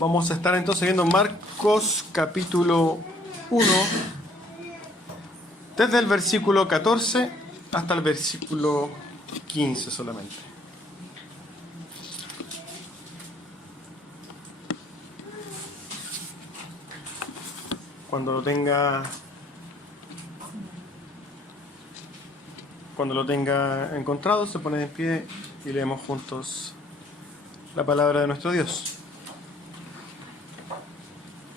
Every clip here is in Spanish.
Vamos a estar entonces viendo Marcos capítulo 1, desde el versículo 14 hasta el versículo 15 solamente. Cuando lo tenga encontrado, se pone de pie y leemos juntos la palabra de nuestro Dios.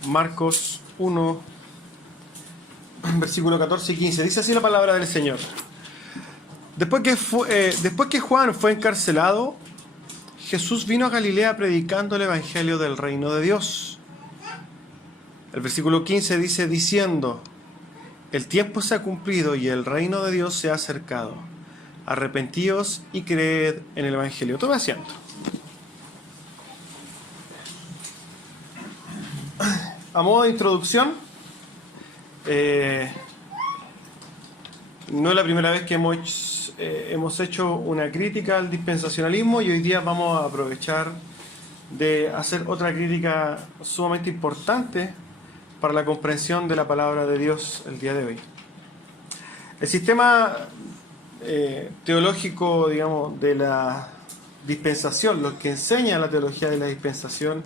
Marcos 1, versículo 14 y 15. Dice así la palabra del Señor. Después que Juan fue encarcelado, Jesús vino a Galilea predicando el evangelio del reino de Dios. El versículo 15 dice, diciendo, el tiempo se ha cumplido y el reino de Dios se ha acercado. Arrepentíos y creed en el evangelio. Tome asiento. A modo de introducción, no es la primera vez que hemos hecho una crítica al dispensacionalismo y hoy día vamos a aprovechar de hacer otra crítica sumamente importante para la comprensión de la palabra de Dios el día de hoy. El sistema teológico, digamos, de la dispensación, lo que enseña la teología de la dispensación,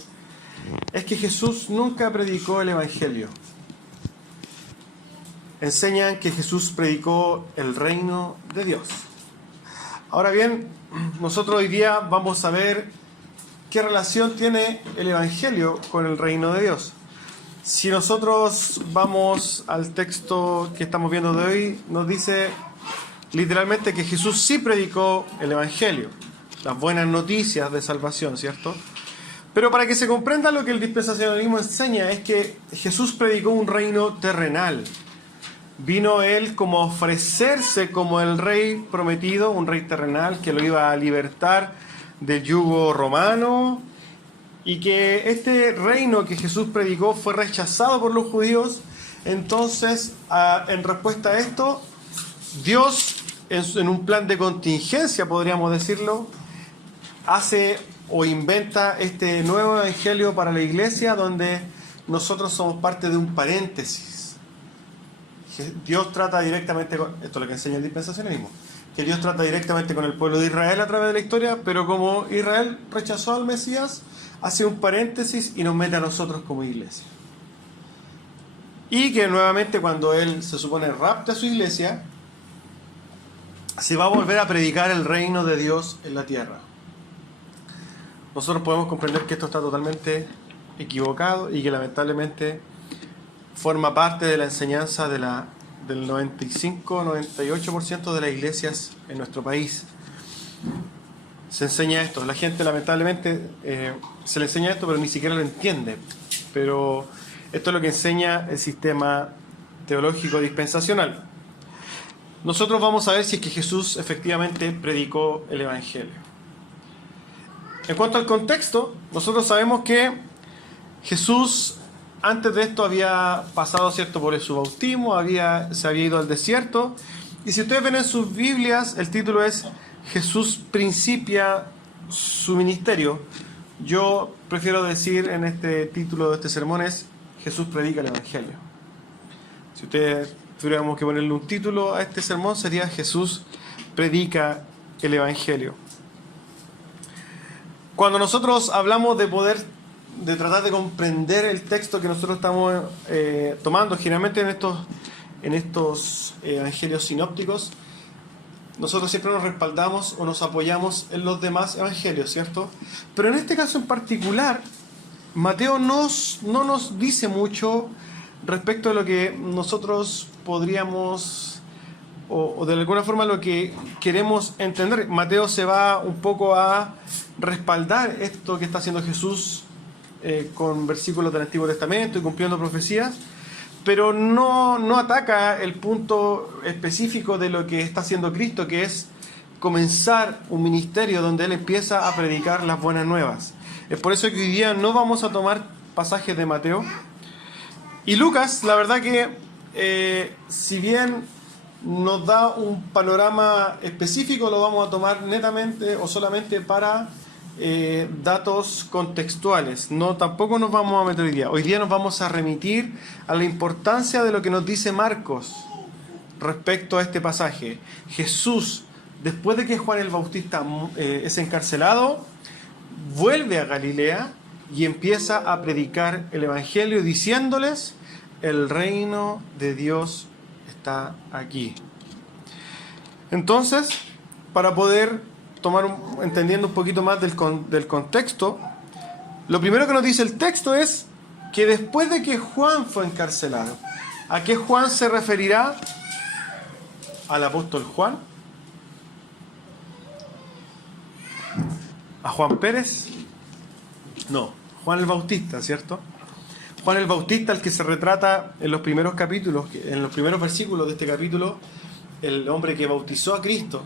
es que Jesús nunca predicó el evangelio. Enseñan que Jesús predicó el reino de Dios. Ahora bien, nosotros hoy día vamos a ver qué relación tiene el evangelio con el reino de Dios. Si nosotros vamos al texto que estamos viendo de hoy, nos dice literalmente que Jesús sí predicó el evangelio, las buenas noticias de salvación, ¿cierto? Pero para que se comprenda lo que el dispensacionalismo enseña es que Jesús predicó un reino terrenal. Vino Él como a ofrecerse como el rey prometido, un rey terrenal que lo iba a libertar del yugo romano, y que este reino que Jesús predicó fue rechazado por los judíos. Entonces, en respuesta a esto, Dios, en un plan de contingencia, podríamos decirlo, hace o inventa este nuevo evangelio para la iglesia, donde nosotros somos parte de un paréntesis. Dios trata directamente con, esto es lo que enseña el dispensacionalismo, que Dios trata directamente con el pueblo de Israel a través de la historia, pero como Israel rechazó al Mesías, hace un paréntesis y nos mete a nosotros como iglesia. Y que nuevamente cuando Él se supone rapta a su iglesia, se va a volver a predicar el reino de Dios en la tierra. Nosotros podemos comprender que esto está totalmente equivocado y que lamentablemente forma parte de la enseñanza del 95-98% de las iglesias en nuestro país. Se enseña esto. La gente lamentablemente se le enseña esto, pero ni siquiera lo entiende. Pero esto es lo que enseña el sistema teológico dispensacional. Nosotros vamos a ver si es que Jesús efectivamente predicó el evangelio. En cuanto al contexto, nosotros sabemos que Jesús antes de esto había pasado, ¿cierto?, por su bautismo, se había ido al desierto. Y si ustedes ven en sus Biblias, el título es Jesús principia su ministerio. Yo prefiero decir en este título de este sermón es Jesús predica el evangelio. Si ustedes tuviéramos que ponerle un título a este sermón, sería Jesús predica el evangelio. Cuando nosotros hablamos de tratar de comprender el texto que nosotros estamos tomando, generalmente en estos evangelios sinópticos, nosotros siempre nos respaldamos o nos apoyamos en los demás evangelios, ¿cierto? Pero en este caso en particular, Mateo no nos dice mucho respecto a lo que nosotros podríamos, o de alguna forma lo que queremos entender. Mateo se va un poco a respaldar esto que está haciendo Jesús con versículos del Antiguo Testamento y cumpliendo profecías, pero no ataca el punto específico de lo que está haciendo Cristo, que es comenzar un ministerio donde Él empieza a predicar las buenas nuevas. Es por eso que hoy día no vamos a tomar pasajes de Mateo. Y Lucas, la verdad que si bien nos da un panorama específico, lo vamos a tomar netamente o solamente para datos contextuales. No, tampoco nos vamos a meter hoy día. Hoy día nos vamos a remitir a la importancia de lo que nos dice Marcos respecto a este pasaje. Jesús, después de que Juan el Bautista es encarcelado, vuelve a Galilea y empieza a predicar el Evangelio diciéndoles: el reino de Dios está aquí. Entonces, para poder entendiendo un poquito más del contexto, lo primero que nos dice el texto es que después de que Juan fue encarcelado, ¿a qué Juan se referirá? ¿Al apóstol Juan? ¿A Juan Pérez? No, Juan el Bautista, ¿cierto? Juan el Bautista, el que se retrata en los primeros capítulos, en los primeros versículos de este capítulo, el hombre que bautizó a Cristo.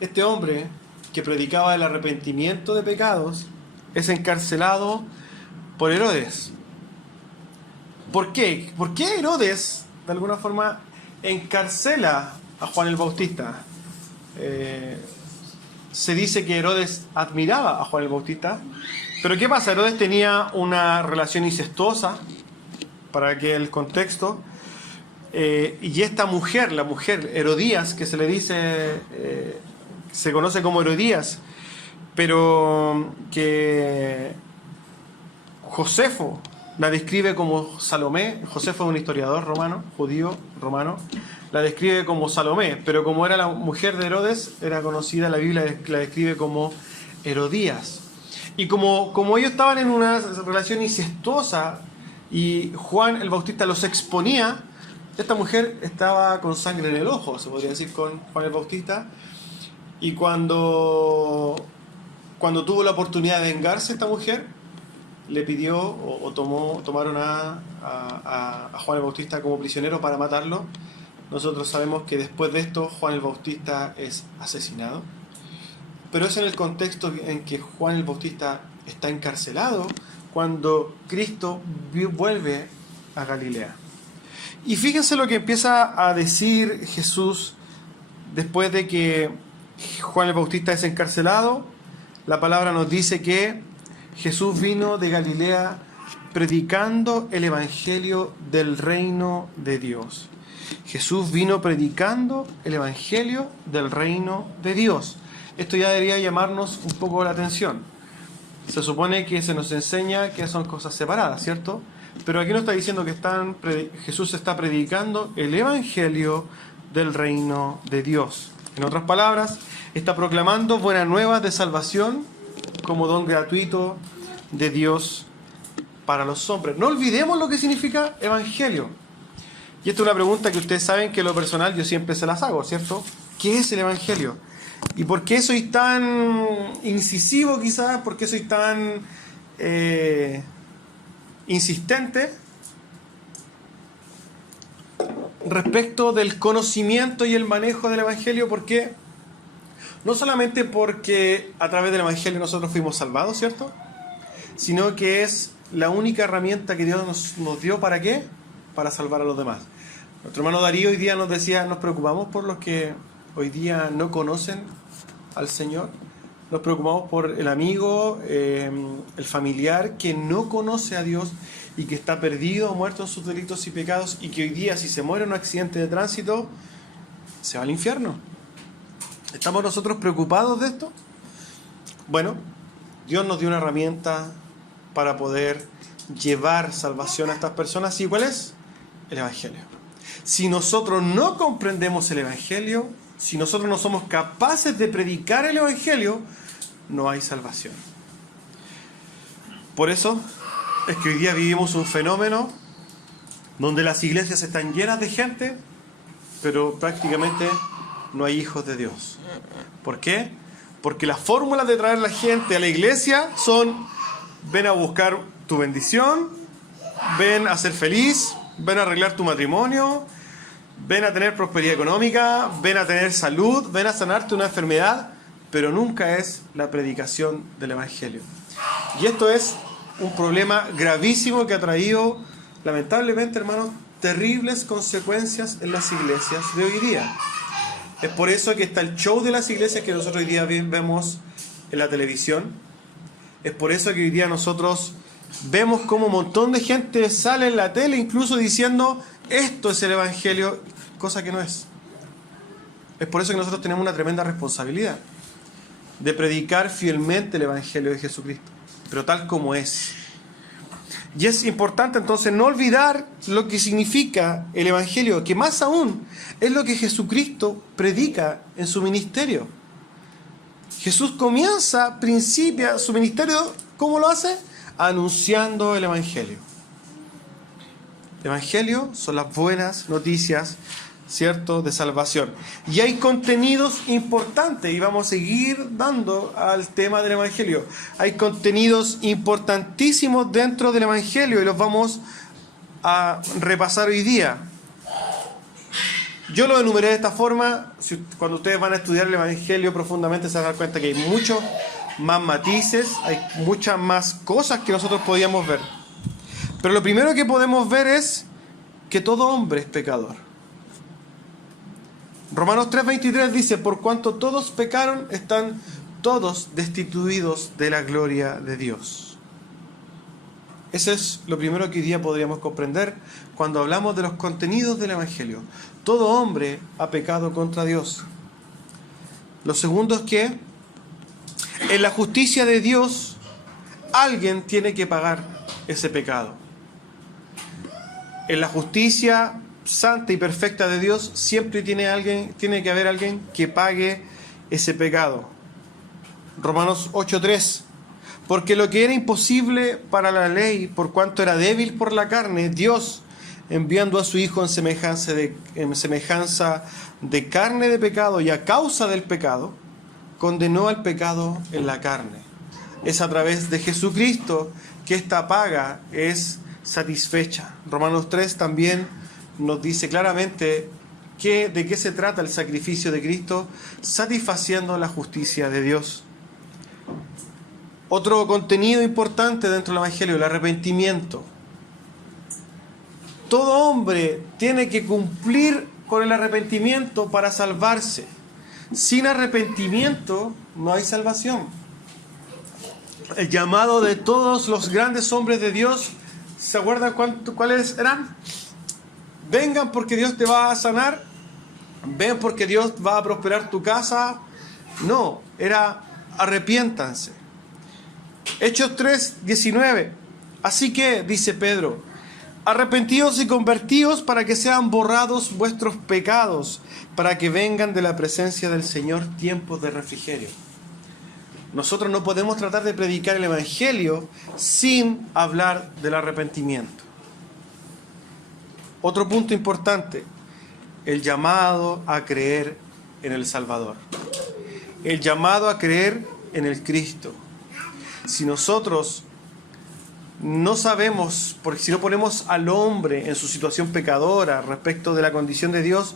Este hombre que predicaba el arrepentimiento de pecados es encarcelado por Herodes. ¿Por qué? ¿Por qué Herodes, de alguna forma, encarcela a Juan el Bautista? Se dice que Herodes admiraba a Juan el Bautista, pero ¿qué pasa? Herodes tenía una relación incestuosa, para que el contexto, y esta mujer, la mujer Herodías, que se le dice, se conoce como Herodías, pero que Josefo la describe como Salomé. Josefo es un historiador romano, judío romano, la describe como Salomé, pero como era la mujer de Herodes, era conocida, la Biblia la describe como Herodías. Y como ellos estaban en una relación incestuosa y Juan el Bautista los exponía, esta mujer estaba con sangre en el ojo, se podría decir, con Juan el Bautista. Y cuando tuvo la oportunidad de vengarse esta mujer, le pidió tomaron a Juan el Bautista como prisionero para matarlo. Nosotros sabemos que después de esto Juan el Bautista es asesinado. Pero es en el contexto en que Juan el Bautista está encarcelado cuando Cristo vuelve a Galilea. Y fíjense lo que empieza a decir Jesús después de que Juan el Bautista es encarcelado. La palabra nos dice que Jesús vino de Galilea predicando el Evangelio del reino de Dios. Jesús vino predicando el Evangelio del reino de Dios. Esto ya debería llamarnos un poco la atención. Se supone que se nos enseña que son cosas separadas, ¿cierto? Pero aquí nos está diciendo que Jesús está predicando el Evangelio del reino de Dios. En otras palabras, está proclamando buenas nuevas de salvación como don gratuito de Dios para los hombres. No olvidemos lo que significa evangelio. Y esta es una pregunta que ustedes saben que en lo personal yo siempre se las hago, ¿cierto? ¿Qué es el evangelio? ¿Y por qué soy tan incisivo quizás? ¿Por qué soy tan insistente respecto del conocimiento y el manejo del evangelio? Porque no solamente porque a través del evangelio nosotros fuimos salvados, ¿cierto? Sino que es la única herramienta que Dios nos dio. ¿Para qué? Para salvar a los demás. Nuestro hermano Darío hoy día nos decía: nos preocupamos por los que hoy día no conocen al Señor. Nos preocupamos por el amigo, el familiar que no conoce a Dios y que está perdido o muerto en sus delitos y pecados, y que hoy día, si se muere en un accidente de tránsito, se va al infierno. ¿Estamos nosotros preocupados de esto? Bueno, Dios nos dio una herramienta para poder llevar salvación a estas personas. ¿Y cuál es? El Evangelio. Si nosotros no comprendemos el Evangelio, si nosotros no somos capaces de predicar el Evangelio, no hay salvación. Por eso es que hoy día vivimos un fenómeno donde las iglesias están llenas de gente, pero prácticamente no hay hijos de Dios. ¿Por qué? Porque las fórmulas de traer a la gente a la iglesia son: ven a buscar tu bendición, ven a ser feliz, ven a arreglar tu matrimonio, ven a tener prosperidad económica, ven a tener salud, ven a sanarte una enfermedad, pero nunca es la predicación del Evangelio. Y esto es un problema gravísimo que ha traído, lamentablemente, hermanos, terribles consecuencias en las iglesias de hoy día. Es por eso que está el show de las iglesias que nosotros hoy día vemos en la televisión, Es por eso que hoy día nosotros vemos como un montón de gente sale en la tele incluso diciendo esto es el Evangelio, cosa que no es. Es por eso que nosotros tenemos una tremenda responsabilidad de predicar fielmente el Evangelio de Jesucristo, pero tal como es. Y es importante entonces no olvidar lo que significa el Evangelio, que más aún es lo que Jesucristo predica en su ministerio. Jesús principia su ministerio, ¿cómo lo hace? Anunciando el Evangelio. El Evangelio son las buenas noticias, ¿cierto?, de salvación. Y hay contenidos importantes, y vamos a seguir dando al tema del Evangelio. Hay contenidos importantísimos dentro del Evangelio y los vamos a repasar hoy día. Yo lo enumeré de esta forma. Cuando ustedes van a estudiar el Evangelio profundamente se van a dar cuenta que hay muchos más matices, hay muchas más cosas que nosotros podíamos ver. Pero lo primero que podemos ver es que todo hombre es pecador. Romanos 3:23 dice, por cuanto todos pecaron, están todos destituidos de la gloria de Dios. Eso es lo primero que hoy día podríamos comprender cuando hablamos de los contenidos del Evangelio. Todo hombre ha pecado contra Dios. Lo segundo es que en la justicia de Dios alguien tiene que pagar ese pecado. En la justicia santa y perfecta de Dios siempre tiene que haber alguien que pague ese pecado. Romanos 8:3. Porque lo que era imposible para la ley, por cuanto era débil por la carne, Dios, enviando a su Hijo en semejanza de carne de pecado y a causa del pecado, condenó al pecado en la carne. Es a través de Jesucristo que esta paga es satisfecha. Romanos 3 también nos dice claramente de qué se trata el sacrificio de Cristo, satisfaciendo la justicia de Dios. Otro contenido importante dentro del Evangelio, el arrepentimiento. Todo hombre tiene que cumplir con el arrepentimiento para salvarse. Sin arrepentimiento no hay salvación. El llamado de todos los grandes hombres de Dios, ¿se acuerdan cuáles eran? Vengan porque Dios te va a sanar. Ven porque Dios va a prosperar tu casa. No, era arrepiéntanse. Hechos 3:19. Así que, dice Pedro, arrepentíos y convertíos para que sean borrados vuestros pecados, para que vengan de la presencia del Señor tiempos de refrigerio. Nosotros no podemos tratar de predicar el Evangelio sin hablar del arrepentimiento. Otro punto importante, el llamado a creer en el Salvador. El llamado a creer en el Cristo. Si nosotros no sabemos, porque si no ponemos al hombre en su situación pecadora respecto de la condición de Dios,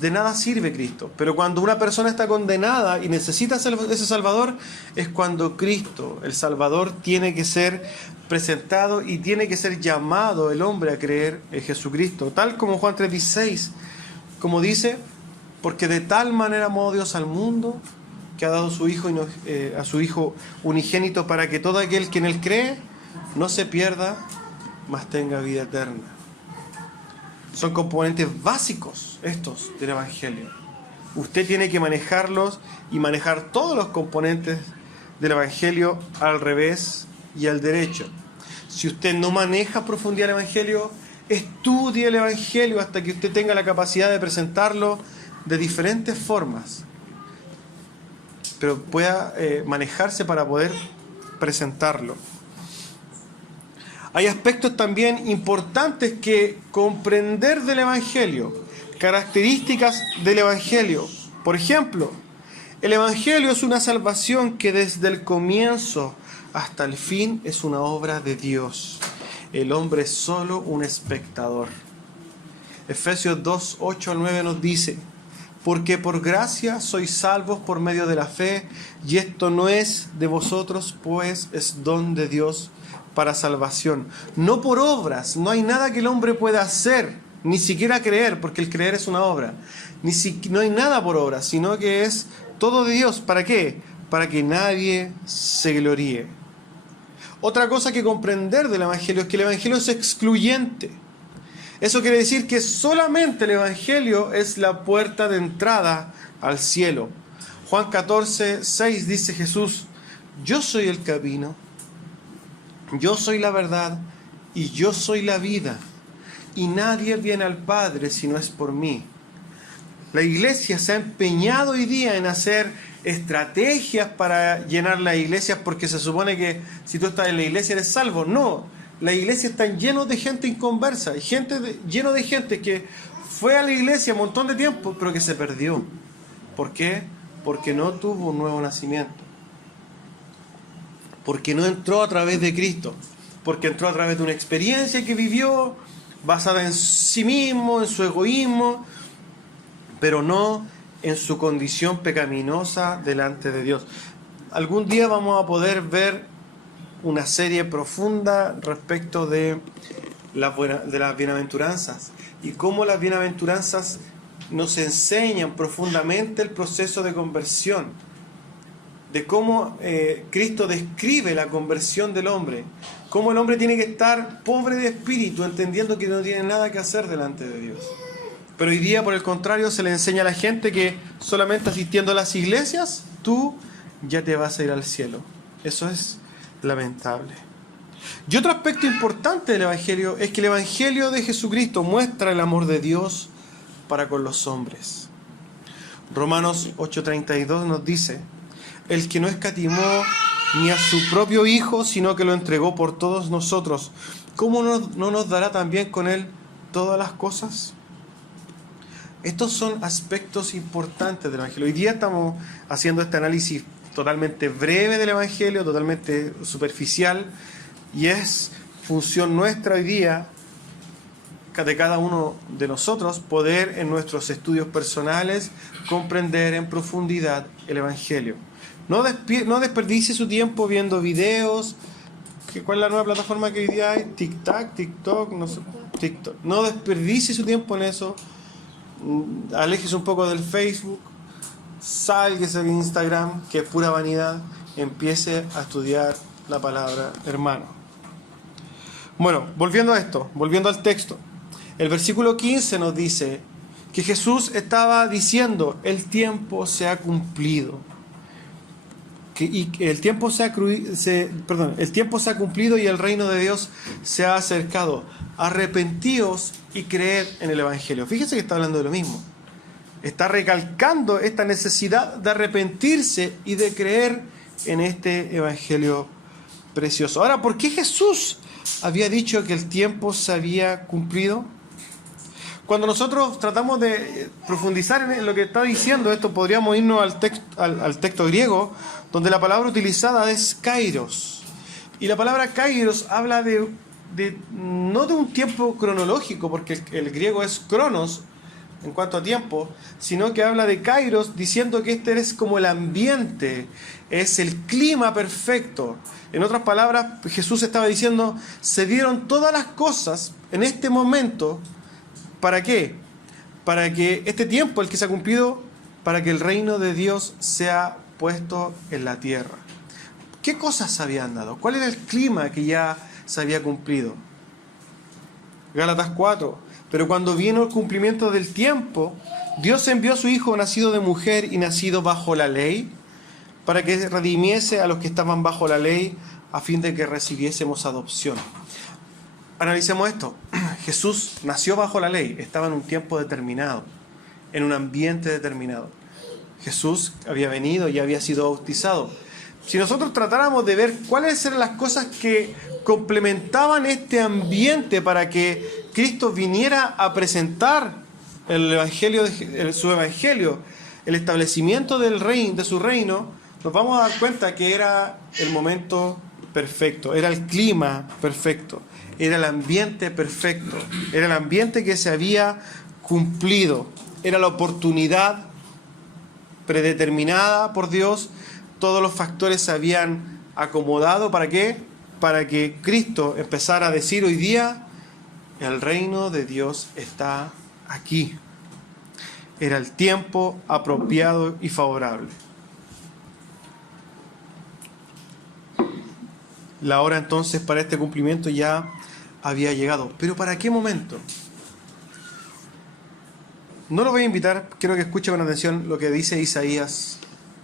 de nada sirve Cristo. Pero cuando una persona está condenada y necesita ese Salvador, es cuando Cristo, el Salvador, tiene que ser presentado y tiene que ser llamado el hombre a creer en Jesucristo. Tal como Juan 3:16, como dice, porque de tal manera amó Dios al mundo, que ha dado a su Hijo unigénito para que todo aquel que en Él cree no se pierda, mas tenga vida eterna. Son componentes básicos estos del Evangelio. Usted tiene que manejarlos y manejar todos los componentes del Evangelio al revés y al derecho. Si usted no maneja a profundidad el Evangelio, estudie el Evangelio hasta que usted tenga la capacidad de presentarlo de diferentes formas, pero pueda manejarse para poder presentarlo. Hay aspectos también importantes que comprender del Evangelio, características del Evangelio. Por ejemplo, el Evangelio es una salvación que desde el comienzo hasta el fin es una obra de Dios. El hombre es solo un espectador. Efesios 2:8-9 nos dice: porque por gracia sois salvos por medio de la fe, y esto no es de vosotros, pues es don de Dios para salvación. No por obras, no hay nada que el hombre pueda hacer, ni siquiera creer, porque el creer es una obra. No hay nada por obras, sino que es todo de Dios. ¿Para qué? Para que nadie se gloríe. Otra cosa que comprender del Evangelio es que el Evangelio es excluyente. Eso quiere decir que solamente el Evangelio es la puerta de entrada al cielo. Juan 14:6 dice Jesús: yo soy el camino, yo soy la verdad y yo soy la vida, y nadie viene al Padre si no es por mí. La iglesia se ha empeñado hoy día en hacer estrategias para llenar las iglesias, porque se supone que si tú estás en la iglesia eres salvo. No, la iglesia está llena de gente inconversa, lleno de gente que fue a la iglesia un montón de tiempo, pero que se perdió. ¿Por qué? Porque no tuvo un nuevo nacimiento. Porque no entró a través de Cristo. Porque entró a través de una experiencia que vivió basada en sí mismo, en su egoísmo, pero no en su condición pecaminosa delante de Dios. Algún día vamos a poder ver una serie profunda respecto de las bienaventuranzas y cómo las bienaventuranzas nos enseñan profundamente el proceso de conversión, de cómo Cristo describe la conversión del hombre, cómo el hombre tiene que estar pobre de espíritu, entendiendo que no tiene nada que hacer delante de Dios. Pero hoy día, por el contrario, se le enseña a la gente que solamente asistiendo a las iglesias, tú ya te vas a ir al cielo. Eso es lamentable. Y otro aspecto importante del Evangelio es que el Evangelio de Jesucristo muestra el amor de Dios para con los hombres. Romanos 8:32 nos dice: el que no escatimó ni a su propio Hijo, sino que lo entregó por todos nosotros, ¿cómo no nos dará también con Él todas las cosas? Estos son aspectos importantes del Evangelio. Hoy día estamos haciendo este análisis totalmente breve del Evangelio, totalmente superficial, y es función nuestra hoy día, de cada uno de nosotros, poder en nuestros estudios personales comprender en profundidad el Evangelio. No desperdicie su tiempo viendo videos. ¿Cuál es la nueva plataforma que hoy día hay? TikTok, no sé, TikTok. No desperdicie su tiempo en eso. Aléjese un poco del Facebook, sálguese de Instagram, que es pura vanidad. Empiece a estudiar la palabra, hermano. Bueno, volviendo a esto, volviendo al texto. El versículo 15 nos dice que Jesús estaba diciendo: el tiempo se ha cumplido. El tiempo se ha cumplido y el reino de Dios se ha acercado. Arrepentíos y creed en el Evangelio. Fíjense que está hablando de lo mismo. Está recalcando esta necesidad de arrepentirse y de creer en este Evangelio precioso. Ahora, ¿por qué Jesús había dicho que el tiempo se había cumplido? Cuando nosotros tratamos de profundizar en lo que está diciendo esto, podríamos irnos al texto griego, donde la palabra utilizada es kairos. Y la palabra kairos habla no de un tiempo cronológico, porque el griego es cronos en cuanto a tiempo, sino que habla de kairos, diciendo que este es como el ambiente, es el clima perfecto. En otras palabras, Jesús estaba diciendo: se dieron todas las cosas en este momento. ¿Para qué? Para que este tiempo, el que se ha cumplido, para que el reino de Dios sea puesto en la tierra. ¿Qué cosas se habían dado? ¿Cuál era el clima que ya se había cumplido? Gálatas 4. Pero cuando vino el cumplimiento del tiempo, Dios envió a su Hijo nacido de mujer y nacido bajo la ley, para que redimiese a los que estaban bajo la ley, a fin de que recibiésemos adopción. Analicemos esto. Jesús nació bajo la ley, estaba en un tiempo determinado, en un ambiente determinado. Jesús había venido y había sido bautizado. Si nosotros tratáramos de ver cuáles eran las cosas que complementaban este ambiente para que Cristo viniera a presentar el evangelio, su evangelio, el establecimiento de su reino, nos vamos a dar cuenta que era el momento perfecto, era el clima perfecto, era el ambiente perfecto, era el ambiente que se había cumplido, era la oportunidad predeterminada por Dios. Todos los factores se habían acomodado. ¿Para qué? Para que Cristo empezara a decir hoy día: el reino de Dios está aquí. Era el tiempo apropiado y favorable. La hora entonces para este cumplimiento ya había llegado. ¿Pero para qué momento? No lo voy a invitar, quiero que escuche con atención lo que dice Isaías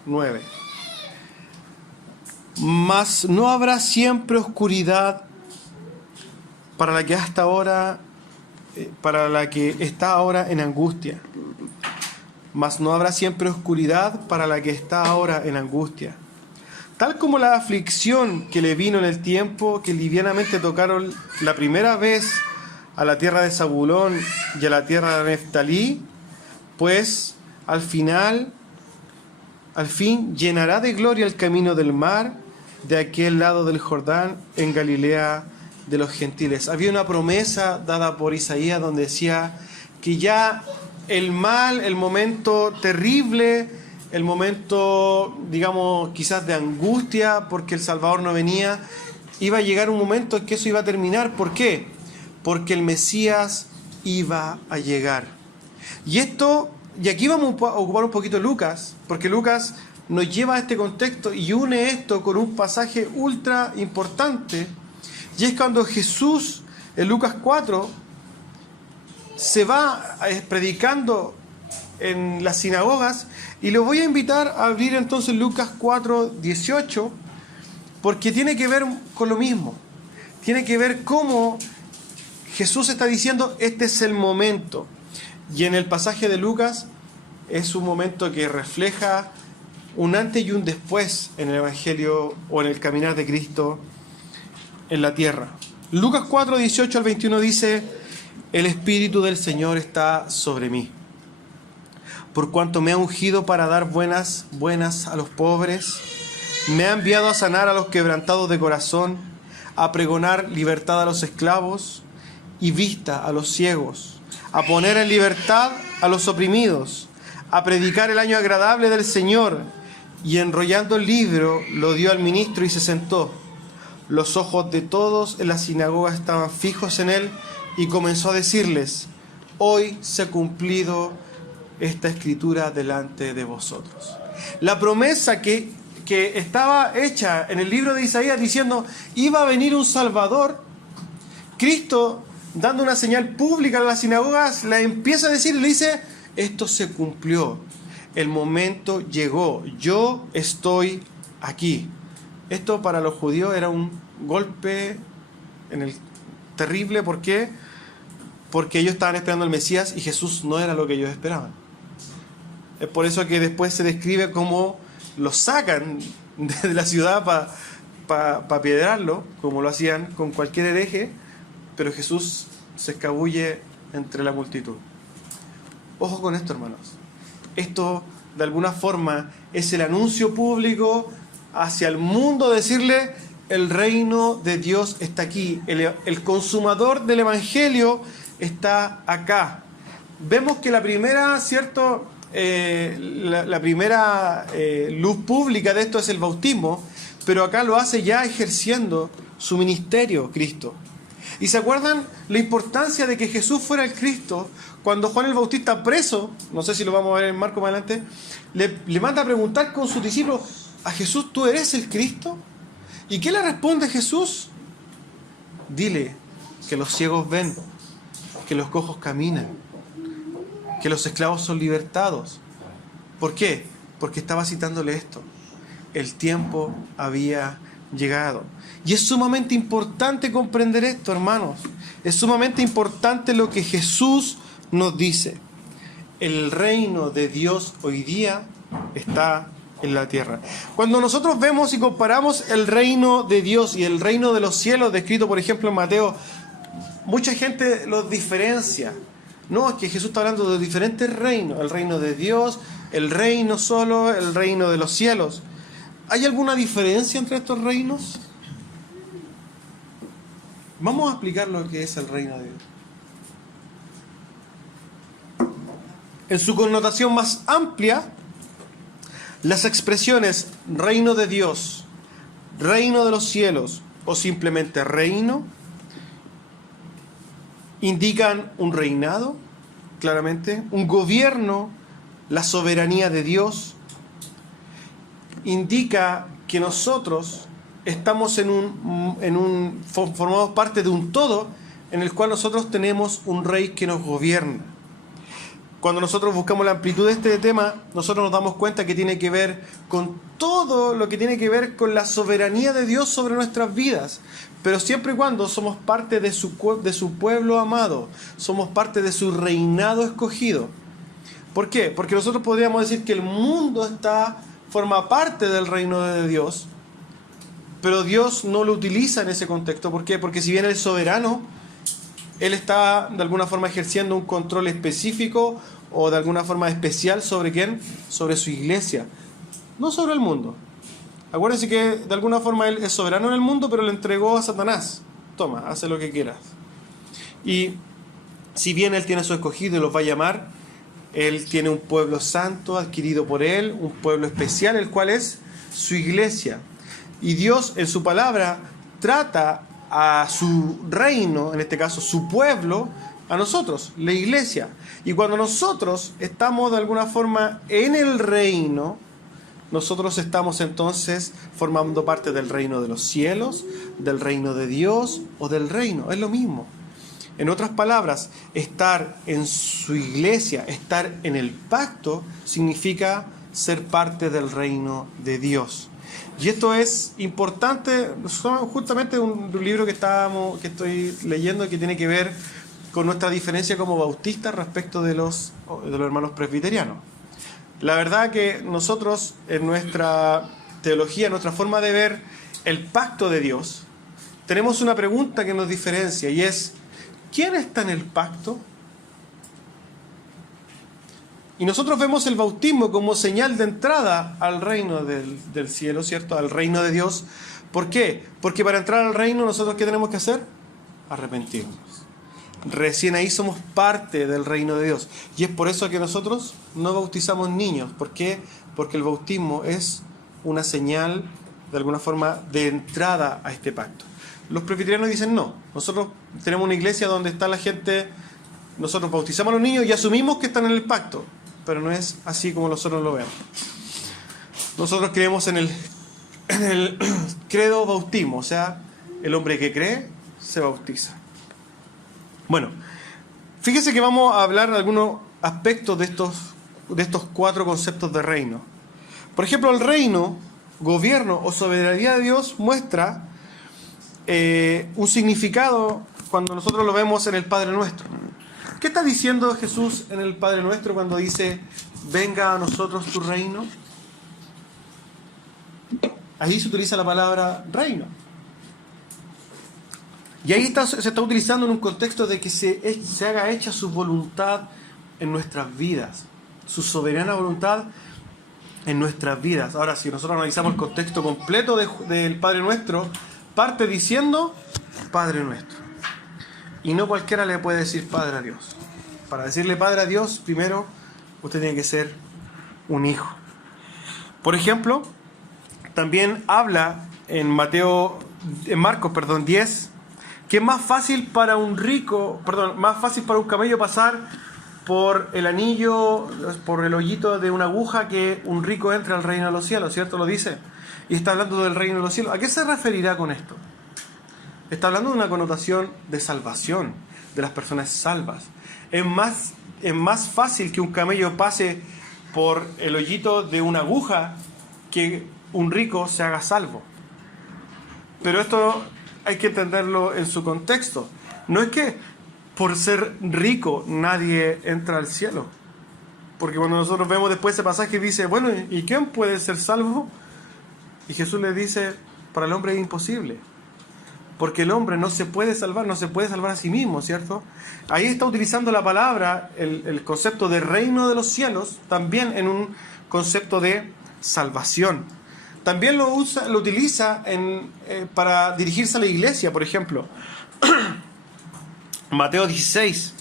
9. Mas no habrá siempre oscuridad para la que hasta ahora, para la que está ahora en angustia. Mas no habrá siempre oscuridad para la que está ahora en angustia. Tal como la aflicción que le vino en el tiempo que livianamente tocaron la primera vez a la tierra de Zabulón y a la tierra de Neftalí, pues al fin llenará de gloria el camino del mar de aquel lado del Jordán en Galilea de los gentiles. Había una promesa dada por Isaías donde decía que ya el mal, el momento terrible, el momento, digamos, quizás de angustia porque el Salvador no venía, iba a llegar un momento en que eso iba a terminar. ¿Por qué? Porque el Mesías iba a llegar. Y aquí vamos a ocupar un poquito Lucas, porque Lucas nos lleva a este contexto y une esto con un pasaje ultra importante, y es cuando Jesús, en Lucas 4, se va predicando en las sinagogas, y lo voy a invitar a abrir entonces Lucas 4:18, porque tiene que ver con lo mismo. Tiene que ver cómo Jesús está diciendo, este es el momento. Y en el pasaje de Lucas es un momento que refleja un antes y un después en el Evangelio o en el caminar de Cristo en la tierra. Lucas 4:18 al 21 dice: el Espíritu del Señor está sobre mí, por cuanto me ha ungido para dar buenas a los pobres, me ha enviado a sanar a los quebrantados de corazón, a pregonar libertad a los esclavos y vista a los ciegos, a poner en libertad a los oprimidos, a predicar el año agradable del Señor. Y enrollando el libro, lo dio al ministro y se sentó. Los ojos de todos en la sinagoga estaban fijos en él, y comenzó a decirles: hoy se ha cumplido esta escritura delante de vosotros. La promesa que estaba hecha en el libro de Isaías diciendo iba a venir un Salvador, Cristo, dando una señal pública a las sinagogas, la empieza a decir y le dice: esto se cumplió, el momento llegó, yo estoy aquí. Esto para los judíos era un golpe terrible. ¿Por qué? Porque ellos estaban esperando al Mesías y Jesús no era lo que ellos esperaban. Es por eso que después se describe cómo lo sacan de la ciudad para apedrearlo, como lo hacían con cualquier hereje, pero Jesús se escabulle entre la multitud. Ojo con esto, hermanos. Esto, de alguna forma, es el anuncio público hacia el mundo, decirle: el reino de Dios está aquí, el consumador del Evangelio está acá. Vemos que la primera, ¿cierto? La primera luz pública de esto es el bautismo, pero acá lo hace ya ejerciendo su ministerio Cristo. ¿Y se acuerdan la importancia de que Jesús fuera el Cristo? Cuando Juan el Bautista, preso, no sé si lo vamos a ver en Marcos más adelante, le manda a preguntar con sus discípulos a Jesús: ¿tú eres el Cristo? ¿Y qué le responde Jesús? Dile que los ciegos ven, que los cojos caminan, que los esclavos son libertados. ¿Por qué? Porque estaba citándole esto: el tiempo había llegado. Y es sumamente importante comprender esto, hermanos. Es sumamente importante lo que Jesús nos dice. El reino de Dios hoy día está en la tierra. Cuando nosotros vemos y comparamos el reino de Dios y el reino de los cielos, descrito por ejemplo en Mateo, mucha gente los diferencia. No, es que Jesús está hablando de diferentes reinos: el reino de Dios, el reino solo, el reino de los cielos. ¿Hay alguna diferencia entre estos reinos? Vamos a explicar lo que es el reino de Dios. En su connotación más amplia, las expresiones reino de Dios, reino de los cielos o simplemente reino indican un reinado, claramente, un gobierno, la soberanía de Dios. Indica que nosotros estamos formamos parte de un todo en el cual nosotros tenemos un rey que nos gobierna. Cuando nosotros buscamos la amplitud de este tema, nosotros nos damos cuenta que tiene que ver con todo lo que tiene que ver con la soberanía de Dios sobre nuestras vidas, pero siempre y cuando somos parte de su pueblo amado, somos parte de su reinado escogido. ¿Por qué? Porque nosotros podríamos decir que el mundo forma parte del reino de Dios, pero Dios no lo utiliza en ese contexto. ¿Por qué? Porque si bien Él es soberano, Él está de alguna forma ejerciendo un control específico o de alguna forma especial ¿sobre quién? Sobre su iglesia, no sobre el mundo. Acuérdense que de alguna forma Él es soberano en el mundo, pero le entregó a Satanás. Toma, haz lo que quieras. Y si bien Él tiene a su escogido y los va a llamar, Él tiene un pueblo santo adquirido por Él, un pueblo especial, el cual es su iglesia. Y Dios en su palabra trata a su reino, en este caso su pueblo, a nosotros, la iglesia. Y cuando nosotros estamos de alguna forma en el reino, nosotros estamos entonces formando parte del reino de los cielos, del reino de Dios o del reino. Es lo mismo. En otras palabras, estar en su iglesia, estar en el pacto, significa ser parte del reino de Dios. Y esto es importante, justamente un libro que estoy leyendo que tiene que ver con nuestra diferencia como bautistas respecto de los hermanos presbiterianos. La verdad que nosotros en nuestra teología, en nuestra forma de ver el pacto de Dios, tenemos una pregunta que nos diferencia y es: ¿quién está en el pacto? Y nosotros vemos el bautismo como señal de entrada al reino del cielo, ¿cierto? Al reino de Dios. ¿Por qué? Porque para entrar al reino, ¿nosotros qué tenemos que hacer? Arrepentirnos. Recién ahí somos parte del reino de Dios. Y es por eso que nosotros no bautizamos niños. ¿Por qué? Porque el bautismo es una señal, de alguna forma, de entrada a este pacto. Los presbiterianos dicen no. Nosotros tenemos una iglesia donde está la gente, nosotros bautizamos a los niños y asumimos que están en el pacto. Pero no es así como nosotros lo vemos. Nosotros creemos en el credo bautismo, o sea, el hombre que cree se bautiza. Bueno, fíjese que vamos a hablar de algunos aspectos de estos 4 conceptos de reino. Por ejemplo, el reino, gobierno o soberanía de Dios muestra un significado cuando nosotros lo vemos en el Padre Nuestro. ¿Qué está diciendo Jesús en el Padre Nuestro cuando dice: venga a nosotros tu reino? Ahí se utiliza la palabra reino. Y ahí se está utilizando en un contexto de que se haga hecha su voluntad en nuestras vidas, su soberana voluntad en nuestras vidas. Ahora, si nosotros analizamos el contexto completo del Padre Nuestro, parte diciendo Padre Nuestro. Y no cualquiera le puede decir Padre a Dios. Para decirle Padre a Dios, primero usted tiene que ser un hijo. Por ejemplo, también habla en Marcos 10, que es más fácil para un camello pasar por el anillo, por el hoyito de una aguja, que un rico entre al reino de los cielos, ¿cierto? Lo dice. Y está hablando del reino de los cielos. ¿A qué se referirá con esto? Está hablando de una connotación de salvación, de las personas salvas. Es más fácil que un camello pase por el hoyito de una aguja que un rico se haga salvo. Pero esto hay que entenderlo en su contexto. No es que por ser rico nadie entra al cielo. Porque cuando nosotros vemos después ese pasaje dice, bueno, ¿y quién puede ser salvo? Y Jesús le dice, para el hombre es imposible. Porque el hombre no se puede salvar a sí mismo, ¿cierto? Ahí está utilizando la palabra, el concepto de reino de los cielos, también en un concepto de salvación. También lo utiliza para dirigirse a la iglesia, por ejemplo. Mateo 16.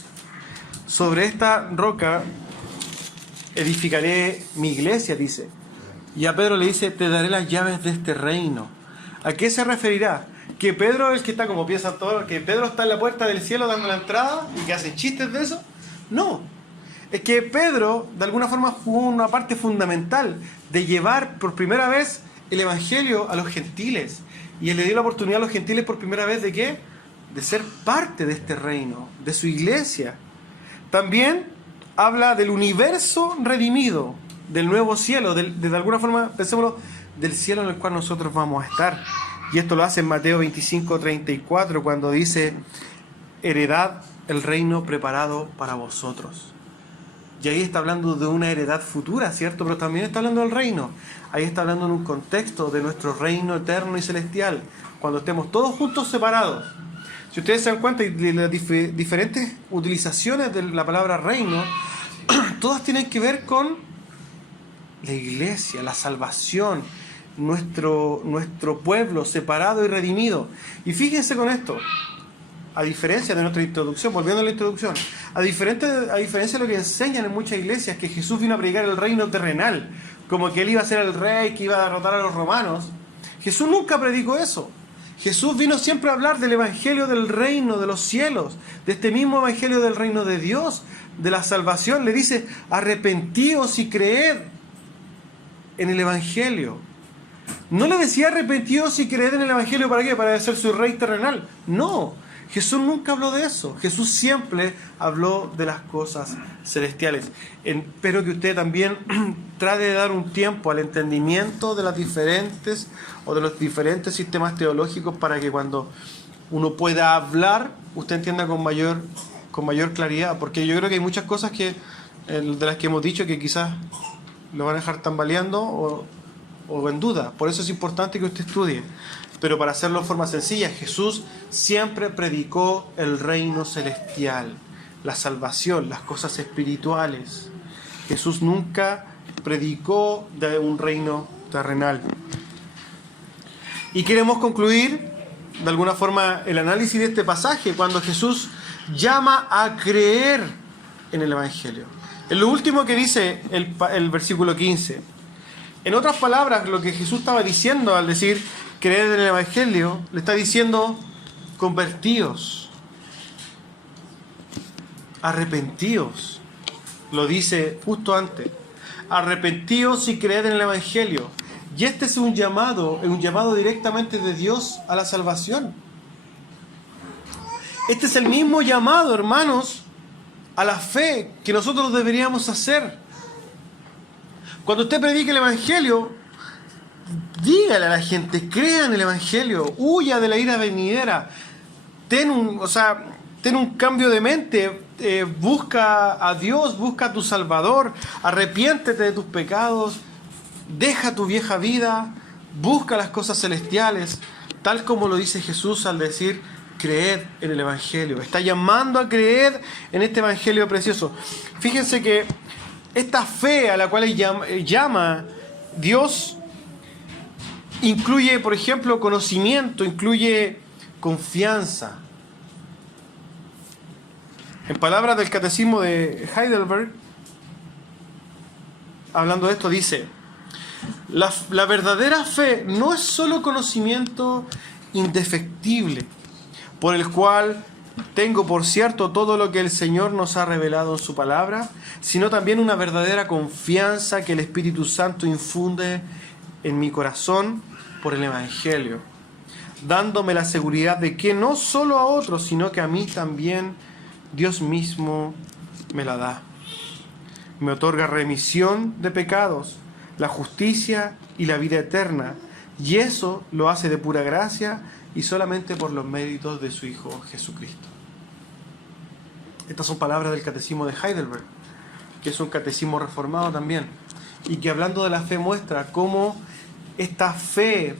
Sobre esta roca edificaré mi iglesia, dice. Y a Pedro le dice, te daré las llaves de este reino. ¿A qué se referirá? ¿Que Pedro es el que está, como piensan todos, que Pedro está en la puerta del cielo dando la entrada y que hacen chistes de eso? No. Es que Pedro, de alguna forma, jugó una parte fundamental de llevar por primera vez el evangelio a los gentiles. Y Él le dio la oportunidad a los gentiles por primera vez ¿de qué? De ser parte de este reino, de su iglesia. También habla del universo redimido, del nuevo cielo, de alguna forma, pensémoslo, del cielo en el cual nosotros vamos a estar. Y esto lo hace en Mateo 25:34, cuando dice: heredad el reino preparado para vosotros. Y ahí está hablando de una heredad futura, ¿cierto? Pero también está hablando del reino. Ahí está hablando en un contexto de nuestro reino eterno y celestial, cuando estemos todos juntos separados. Si ustedes se dan cuenta de las diferentes utilizaciones de la palabra reino, todas tienen que ver con la iglesia, la salvación, nuestro pueblo separado y redimido. Y fíjense con esto, a diferencia de nuestra introducción, volviendo a la introducción, a diferencia de lo que enseñan en muchas iglesias, que Jesús vino a predicar el reino terrenal, como que Él iba a ser el rey que iba a derrotar a los romanos, Jesús nunca predicó eso. Jesús vino siempre a hablar del evangelio del reino de los cielos, de este mismo evangelio del reino de Dios, de la salvación. Le dice: arrepentíos y creed en el evangelio. No le decía arrepentíos y creed en el evangelio, ¿para qué? Para ser su rey terrenal. No, Jesús nunca habló de eso. Jesús siempre habló de las cosas celestiales. Espero que usted también trate de dar un tiempo al entendimiento de los diferentes sistemas teológicos, para que cuando uno pueda hablar, usted entienda con mayor claridad. Porque yo creo que hay muchas cosas de las que hemos dicho que quizás lo van a dejar tambaleando o en duda. Por eso es importante que usted estudie. Pero para hacerlo de forma sencilla, Jesús siempre predicó el reino celestial, la salvación, las cosas espirituales. Jesús nunca predicó de un reino terrenal. Y queremos concluir de alguna forma el análisis de este pasaje cuando Jesús llama a creer en el evangelio. Es lo último que dice el versículo 15. En otras palabras, lo que Jesús estaba diciendo al decir creer en el evangelio, le está diciendo: convertíos, arrepentíos. Lo dice justo antes: arrepentíos y creed en el evangelio. Y este es un llamado directamente de Dios a la salvación. Este es el mismo llamado, hermanos, a la fe que nosotros deberíamos hacer. Cuando usted predique el evangelio, dígale a la gente: crea en el evangelio, huya de la ira venidera, ten un cambio de mente, busca a Dios, busca a tu Salvador, arrepiéntete de tus pecados, deja tu vieja vida, busca las cosas celestiales, tal como lo dice Jesús al decir: creed en el evangelio. Está llamando a creer en este evangelio precioso. Fíjense que esta fe a la cual llama Dios incluye, por ejemplo, conocimiento, incluye confianza. En palabras del Catecismo de Heidelberg, hablando de esto, dice: la verdadera fe no es solo conocimiento indefectible, por el cual tengo por cierto todo lo que el Señor nos ha revelado en su palabra, sino también una verdadera confianza que el Espíritu Santo infunde en mi corazón por el Evangelio, dándome la seguridad de que no solo a otros, sino que a mí también Dios mismo me la da. Me otorga remisión de pecados, la justicia y la vida eterna, y eso lo hace de pura gracia y solamente por los méritos de su Hijo Jesucristo. Estas son palabras del Catecismo de Heidelberg, que es un catecismo reformado también, y que hablando de la fe muestra cómo esta fe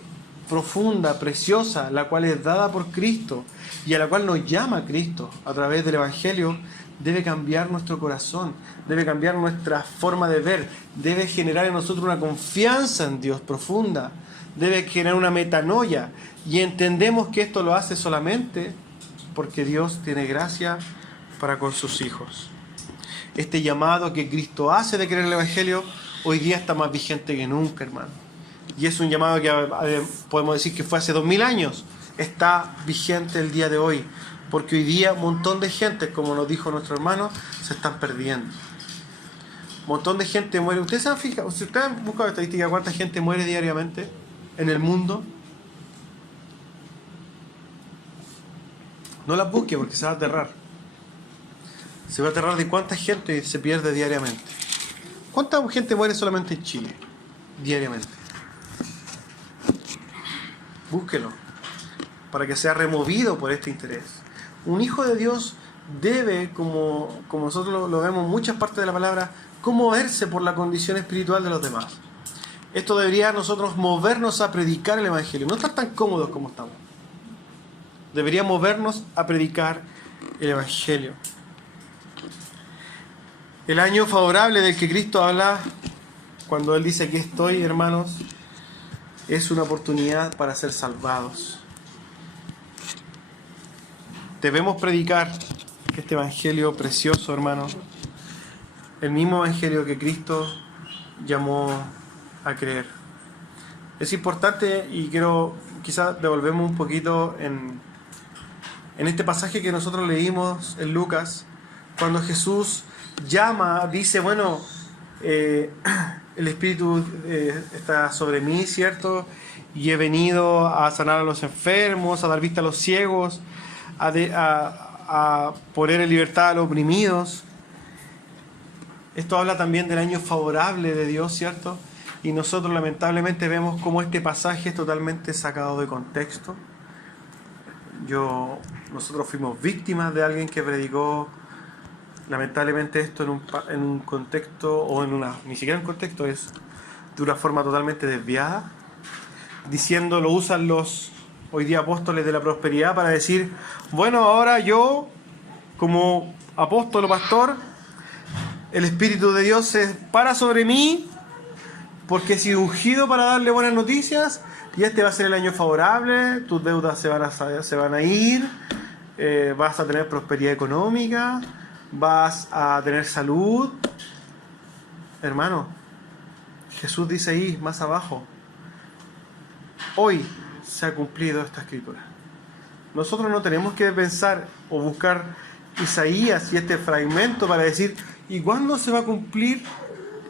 profunda, preciosa, la cual es dada por Cristo y a la cual nos llama Cristo a través del Evangelio, debe cambiar nuestro corazón, debe cambiar nuestra forma de ver, debe generar en nosotros una confianza en Dios profunda, debe generar una metanoia, y entendemos que esto lo hace solamente porque Dios tiene gracia para con sus hijos. Este llamado que Cristo hace de creer en el Evangelio hoy día está más vigente que nunca, hermano. Y es un llamado que podemos decir que fue hace 2000 años, está vigente el día de hoy, porque hoy día un montón de gente, como nos dijo nuestro hermano, se están perdiendo. Un montón de gente muere. ¿Ustedes se han fijado? Si ustedes han buscado estadísticas, ¿cuánta gente muere diariamente en el mundo? No las busque porque se va a aterrar. Se va a aterrar de cuánta gente se pierde diariamente. ¿Cuánta gente muere solamente en Chile? Diariamente. Búsquelo para que sea removido por este interés. Un hijo de Dios debe, como nosotros lo vemos en muchas partes de la palabra, conmoverse por la condición espiritual de los demás. Esto debería nosotros movernos a predicar el Evangelio, no estar tan cómodos como estamos. Debería movernos a predicar el Evangelio. El año favorable del que Cristo habla, cuando Él dice: aquí estoy, hermanos, es una oportunidad para ser salvados. Debemos predicar este Evangelio precioso, hermanos, el mismo Evangelio que Cristo llamó a creer. Es importante, y quiero quizás devolverme un poquito en este pasaje que nosotros leímos en Lucas, cuando Jesús llama, dice, bueno, el Espíritu está sobre mí, ¿cierto? Y he venido a sanar a los enfermos, a dar vista a los ciegos, a poner en libertad a los oprimidos. Esto habla también del año favorable de Dios, ¿cierto? Y nosotros lamentablemente vemos cómo este pasaje es totalmente sacado de contexto. Nosotros fuimos víctimas de alguien que predicó lamentablemente esto en un contexto, o ni siquiera en contexto, es de una forma totalmente desviada, diciendo, lo usan los hoy día apóstoles de la prosperidad para decir, bueno, ahora yo, como apóstol o pastor, el Espíritu de Dios se para sobre mí, porque he sido ungido para darle buenas noticias, y este va a ser el año favorable, tus deudas se van a ir, vas a tener prosperidad económica, vas a tener salud. Hermano, Jesús dice ahí, más abajo, hoy se ha cumplido esta escritura. Nosotros no tenemos que pensar o buscar Isaías y este fragmento para decir, ¿y cuándo se va a cumplir?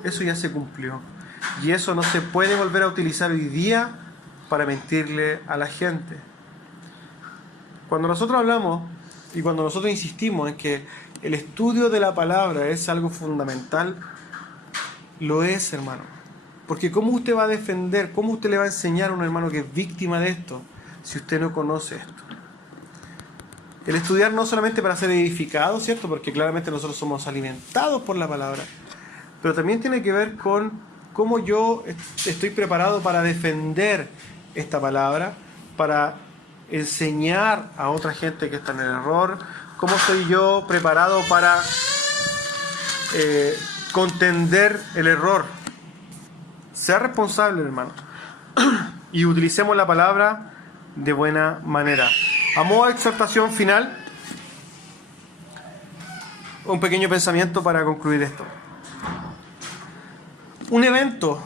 Eso ya se cumplió. Y eso no se puede volver a utilizar hoy día para mentirle a la gente. Cuando nosotros hablamos y cuando nosotros insistimos en que el estudio de la palabra es algo fundamental, lo es, hermano. Porque ¿cómo usted va a defender, cómo usted le va a enseñar a un hermano que es víctima de esto si usted no conoce esto? El estudiar no solamente para ser edificado, ¿cierto? Porque claramente nosotros somos alimentados por la palabra, pero también tiene que ver con cómo yo estoy preparado para defender esta palabra, para enseñar a otra gente que está en el error, cómo estoy yo preparado para contender el error. Sea responsable, hermano, y utilicemos la palabra de buena manera. A modo de exhortación final, un pequeño pensamiento para concluir esto. Un evento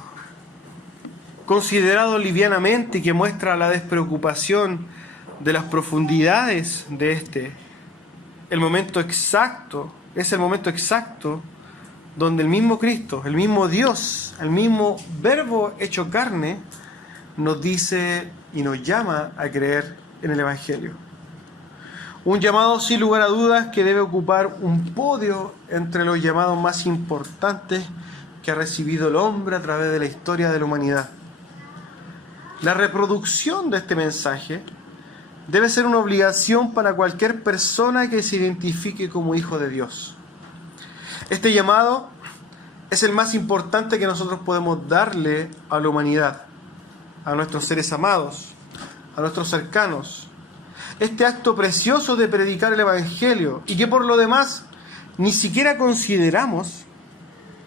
considerado livianamente y que muestra la despreocupación de las profundidades de el momento exacto, es el momento exacto donde el mismo Cristo, el mismo Dios, el mismo Verbo hecho carne, nos dice y nos llama a creer en el Evangelio. Un llamado sin lugar a dudas que debe ocupar un podio entre los llamados más importantes que ha recibido el hombre a través de la historia de la humanidad. La reproducción de este mensaje debe ser una obligación para cualquier persona que se identifique como hijo de Dios. Este llamado es el más importante que nosotros podemos darle a la humanidad, a nuestros seres amados, a nuestros cercanos. Este acto precioso de predicar el Evangelio, y que por lo demás ni siquiera consideramos,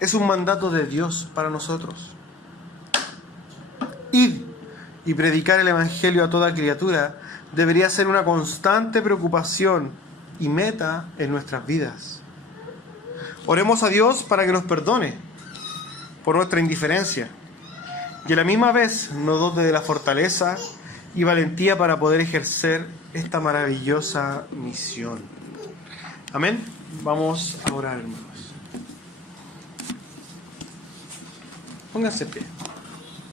es un mandato de Dios para nosotros. Id y predicar el Evangelio a toda criatura debería ser una constante preocupación y meta en nuestras vidas. Oremos a Dios para que nos perdone por nuestra indiferencia y a la misma vez nos dote de la fortaleza y valentía para poder ejercer esta maravillosa misión. Amén. Vamos a orar, hermanos. Pónganse en pie.